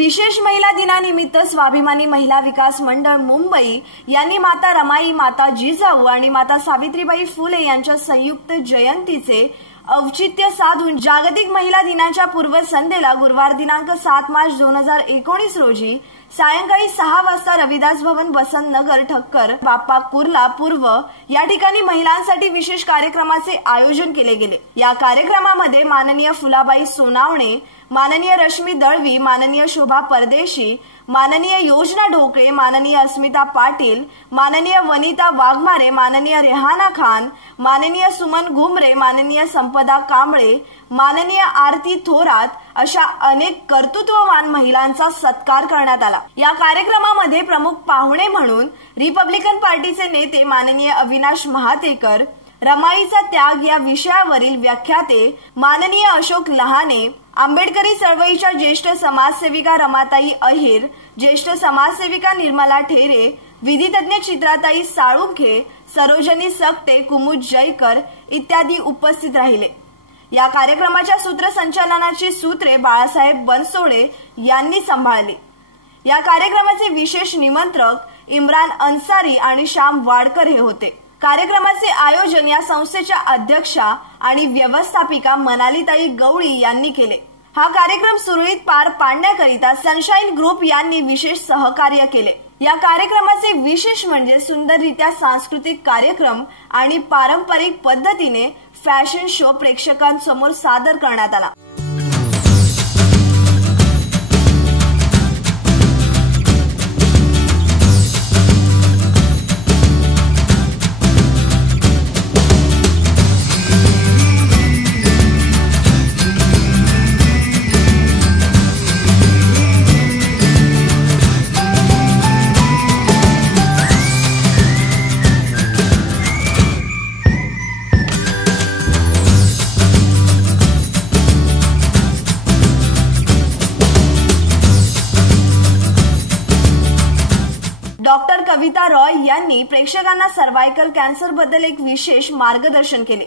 विशेष महिला दिनानिमित्त स्वाभिमानी महिला विकास मंडळ मुंबई यांनी माता रमाई माता जिजाऊ आणि माता सावित्रीबाई फुले यांच्या संयुक्त जयंतीचे औचित्य साधून जागतिक महिला दिनाच्या पूर्वसंध्येला गुरुवार दिनांक सात मार्च दोन हजार एकोणीस रोजी सायंकाळी सहा वाजता रविदास भवन वसंत नगर ठक्कर बाप्पा कुर्ला पूर्व या ठिकाणी महिलांसाठी विशेष कार्यक्रमाचे आयोजन केले गेले. या कार्यक्रमामध्ये माननीय फुलाबाई सोनावणे माननीय रश्मी दळवी माननीय शोभा परदेशी माननीय योजना ढोकळे माननीय अस्मिता पाटील माननीय वनिता वाघमारे माननीय रेहाना खान माननीय सुमन घुमरे माननीय संपदा कांबळे माननीय आरती थोरात अशा अनेक कर्तृत्ववान महिलांचा सत्कार करण्यात आला. या कार्यक्रमामध्ये प्रमुख पाहुणे म्हणून रिपब्लिकन पार्टीचे नेते माननीय अविनाश महातेकर रमाईचा त्याग या विषयावरील व्याख्याते माननीय अशोक लहाने आंबेडकरी चळवळीच्या ज्येष्ठ समाजसेविका रमाताई अहिर ज्येष्ठ समाजसेविका निर्मला ठेरे विधितज्ञ चित्राताई साळुंखे सरोजनी सकटे कुमुद जयकर इत्यादी उपस्थित राहिले. या कार्यक्रमाच्या सूत्रसंचालनाची सूत्रे बाळासाहेब बनसोडे यांनी सांभाळली. या कार्यक्रमाचे विशेष निमंत्रक इम्रान अन्सारी आणि श्याम वाडकर हे होते. कार्यक्रमाचे आयोजन या संस्थेच्या अध्यक्षा आणि व्यवस्थापिका मनालीताई गवळी यांनी केले. हा कार्यक्रम सुरळीत पार पाडण्याकरिता सनशाईन ग्रुप यांनी विशेष सहकार्य केले. या कार्यक्रमाचे विशेष म्हणजे सुंदररित्या सांस्कृतिक कार्यक्रम आणि पारंपरिक पद्धतीने फॅशन शो प्रेक्षकांसमोर सादर करण्यात आला. कविता रॉय यांनी प्रेक्षकांना सर्वायकल कॅन्सरबद्दल एक विशेष मार्गदर्शन केले.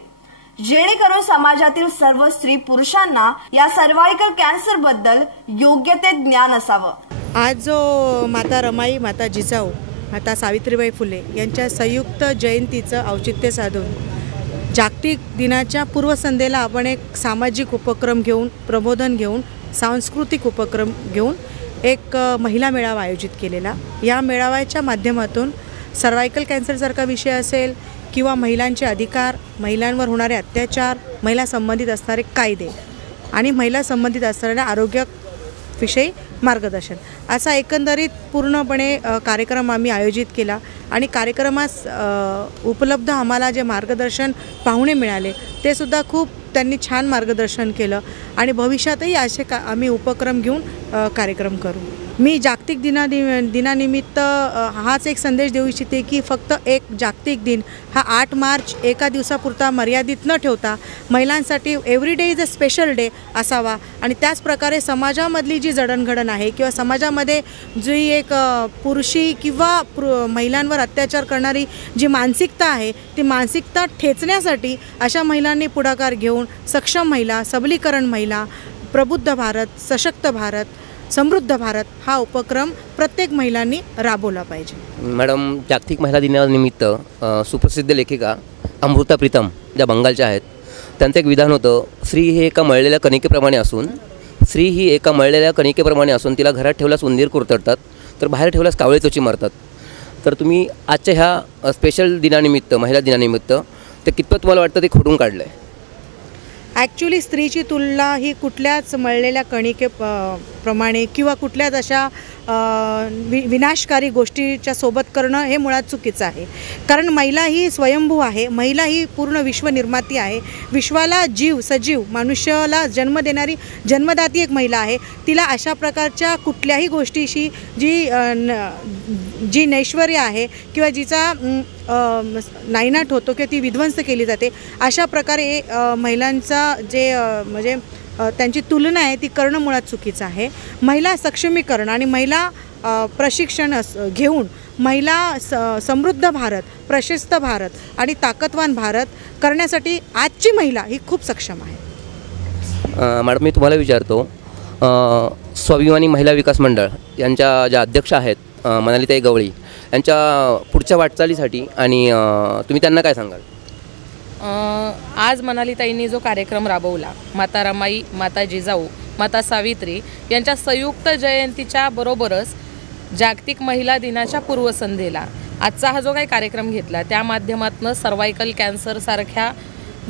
जेणेकरून समाजातील सर्व स्त्री पुरुषांना या सर्वायकल कॅन्सरबद्दल योग्य ते ज्ञान असावं. आज जो माता रमाई माता जिजाऊ माता सावित्रीबाई फुले यांच्या संयुक्त जयंतीचं औचित्य साधून जागतिक दिनाच्या पूर्वसंध्येला आपण एक सामाजिक उपक्रम घेऊन प्रबोधन घेऊन सांस्कृतिक उपक्रम घेऊन एक महिला मेळावा आयोजित केलेला. या मेळाव्याच्या माध्यमातून सर्वायकल कॅन्सरसारखा विषय असेल किंवा महिलांचे अधिकार महिलांवर होणारे अत्याचार महिला संबंधित असणारे कायदे आणि महिला संबंधित असणाऱ्या आरोग्य विषयी मार्गदर्शन. असा एकंदरीत पूर्णपणे कार्यक्रम आम्ही आयोजित केला आणि कार्यक्रमास उपलब्ध आम्हाला जे मार्गदर्शन पाहुणे मिळाले ते सुद्धा खूप त्यांनी छान मार्गदर्शन केलं. आणि भविष्यातही असे का आम्ही उपक्रम घेऊन कार्यक्रम करू. मी जागतिक दिना दिनानिमित्त हाच एक संदेश देऊ इच्छिते की फक्त एक जागतिक दिन हा आठ मार्च एका दिवसापुरता मर्यादित न ठेवता महिलांसाठी every day is a special day असावा. आणि त्याचप्रकारे समाजामधली जी जडणघडण आहे किंवा समाजामध्ये जी एक पुरुषी किंवा पुर महिलांवर अत्याचार करणारी जी मानसिकता आहे ती मानसिकता ठेचण्यासाठी अशा महिलांनी पुढाकार घेऊन सक्षम महिला सबलीकरण महिला प्रबुद्ध भारत सशक्त भारत समृद्ध भारत हा उपक्रम प्रत्येक महिलांनी राबवला पाहिजे. मॅडम जागतिक महिला दिनानिमित्त सुप्रसिद्ध लेखिका अमृता प्रीतम ज्या बंगालच्या आहेत त्यांचं एक विधान होतं स्त्री हे एका मळलेल्या कणिकेप्रमाणे असून स्त्री ही एका मळलेल्या कणिकेप्रमाणे असून तिला घरात ठेवल्यास उंदीर कुरतडतात तर बाहेर ठेवल्यास कावळे चोची मारतात. तर तुम्ही आजच्या ह्या स्पेशल दिनानिमित्त महिला दिनानिमित्त ते कितपत तुम्हाला वाटतं ते खोडून काढलं आहे ॲक्च्युली स्त्रीची तुलना ही कुठल्याच मळलेल्या कणिके प प्रमाणे किंवा कुठल्याच अशा वि विनाशकारी गोष्टीच्या सोबत करणं हे मुळात चुकीचं आहे. कारण महिला ही स्वयंभू आहे महिला ही पूर्ण विश्वनिर्माती आहे. विश्वाला जीव सजीव मनुष्याला जन्म देणारी जन्मदाती एक महिला आहे. तिला अशा प्रकारच्या कुठल्याही गोष्टीशी जी न जी नैश्वर्य आहे किंवा जिचा नायनाट होतो किंवा ती विध्वंस केली जाते अशा प्रकारे महिलांचा जे म्हणजे त्यांची तुलना आहे ती करणं मुळात चुकीचं आहे. महिला सक्षमीकरण आणि महिला प्रशिक्षण घेऊन महिला स समृद्ध भारत प्रशस्त भारत आणि ताकदवान भारत करण्यासाठी आजची महिला ही खूप सक्षम आहे. मॅडम मी तुम्हाला विचारतो स्वाभिमानी महिला विकास मंडळ यांच्या ज्या अध्यक्ष आहेत मनालिताई मनालीताई गवळी यांच्या पुढच्या वाटचालीसाठी आणि तुम्ही त्यांना काय सांगाल? आज मनालीताईंनी जो कार्यक्रम राबवला माता रमाई माता जिजाऊ माता सावित्री यांच्या संयुक्त जयंतीच्या बरोबरच जागतिक महिला दिनाच्या पूर्वसंध्येला आजचा हा जो काही कार्यक्रम घेतला त्या माध्यमातून सर्वायकल कॅन्सरसारख्या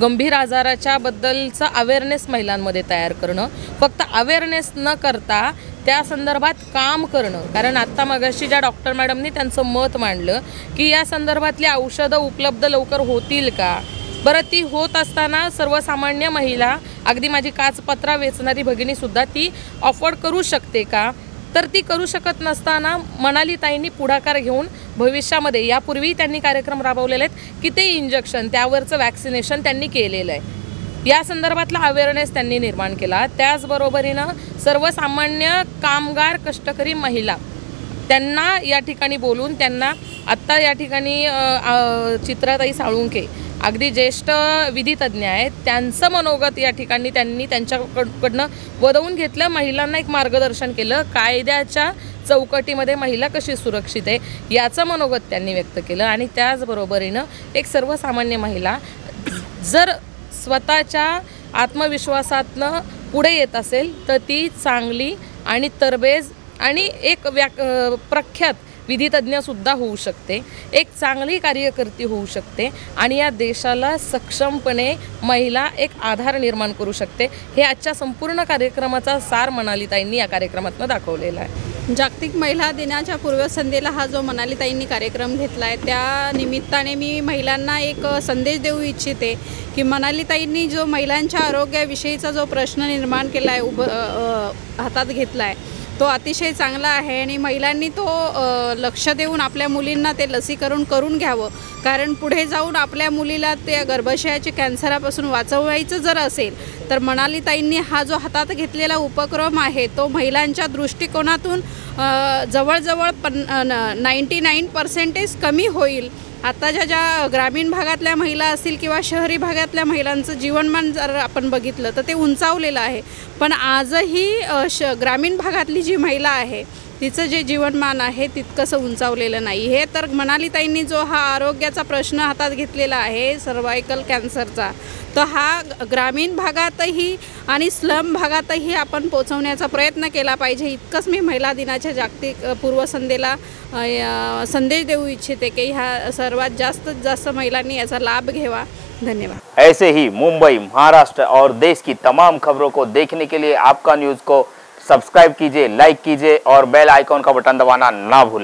गंभीर आजाराच्या बद्दलचं अवेअरनेस महिलांमध्ये तयार करणं फक्त अवेअरनेस न करता त्या संदर्भात काम करणं. कारण आत्ता मगाशी ज्या डॉक्टर मॅडमनी त्यांचं मत मांडलं की या संदर्भातली औषधं उपलब्ध लवकर होतील का? बरं ती होत असताना सर्वसामान्य महिला अगदी माझी काचपत्रा वेचणारी भगिनीसुद्धा ती अफोर्ड करू शकते का? तर ती करू शकत नसताना मनाली ताईंनी पुढाकार घेऊन भविष्यामध्ये यापूर्वी त्यांनी कार्यक्रम राबवलेले आहेत की ते इंजेक्शन त्यावरचं वॅक्सिनेशन त्यांनी केलेलं आहे. या संदर्भातला अवेअरनेस त्यांनी निर्माण केला. त्याचबरोबरीनं सर्वसामान्य कामगार कष्टकरी महिला त्यांना या ठिकाणी बोलून त्यांना आत्ता या ठिकाणी चित्राताई साळुंके अगदी ज्येष्ठ विधितज्ञ आहेत. त्यांचं मनोगत या ठिकाणी त्यांनी त्यांच्याकडनं वदवून घेतलं. महिलांना एक मार्गदर्शन केलं. कायद्याच्या चौकटीमध्ये महिला कशी सुरक्षित आहे याचं मनोगत त्यांनी व्यक्त केलं. आणि त्याचबरोबरीनं एक सर्वसामान्य महिला जर स्वतःच्या आत्मविश्वासातनं पुढे येत असेल तर ती चांगली आणि तरबेज आणि एक व्याक प्रख्यात विधितज्ञसुद्धा होऊ शकते. एक चांगली कार्यकर्ती होऊ शकते आणि या देशाला सक्षमपणे महिला एक आधार निर्माण करू शकते. हे आजच्या संपूर्ण कार्यक्रमाचा सार मनालीताईंनी या कार्यक्रमातून दाखवलेला आहे. जागतिक महिला दिनाच्या पूर्वसंध्येला हा जो मनालीताईंनी कार्यक्रम घेतला आहे त्या निमित्ताने मी महिलांना एक संदेश देऊ इच्छिते की मनालीताईंनी जो महिलांच्या आरोग्याविषयीचा जो प्रश्न निर्माण केला आहे उभ हातात घेतला आहे तो अतिशय चांगला आहे आणि महिलांनी तो लक्ष देऊन आपल्या मुलींना ते लसीकरण करून घ्यावं. कारण पुढे जाऊन आपल्या मुलीला त्या गर्भाशयाच्या कॅन्सरापासून वाचवायचं जर असेल तर मनालीताईंनी हा जो हातात घेतलेला उपक्रम आहे तो महिलांच्या दृष्टिकोनातून जवळजवळ पन नाईंटी नाईन पर्सेंटेज कमी होईल. आताच्या ज्या ग्रामीण भागातल्या महिला असतील किंवा शहरी भागातल्या महिलांचं जीवनमान जर आपण बघितलं तर ते उंचावलेलं आहे. पण आजही श ग्रामीण भागातली जी महिला आहे तिचं जे जीवनमान आहे तितकंसं उंचावलेलं नाही. हे तर मनालीताईंनी जो हा आरोग्याचा प्रश्न हातात घेतलेला आहे सर्वायकल कॅन्सरचा तर हा ग्रामीण भागातही आणि स्लम भागातही आपण पोचवण्याचा प्रयत्न केला पाहिजे. इतकंच मी महिला दिनाच्या जागतिक पूर्वसंध्येला संदेश देऊ इच्छिते की ह्या सर्वात जास्तीत जास्त महिलांनी याचा लाभ घ्यावा. धन्यवाद. ऐसे ही मुंबई महाराष्ट्र और देश की तमाम खबरों को देखने के लिए आपका न्यूज को सब्सक्राइब कीजिए लाइक कीजिए और बेल आइकॉन का बटन दबाना ना भूलें।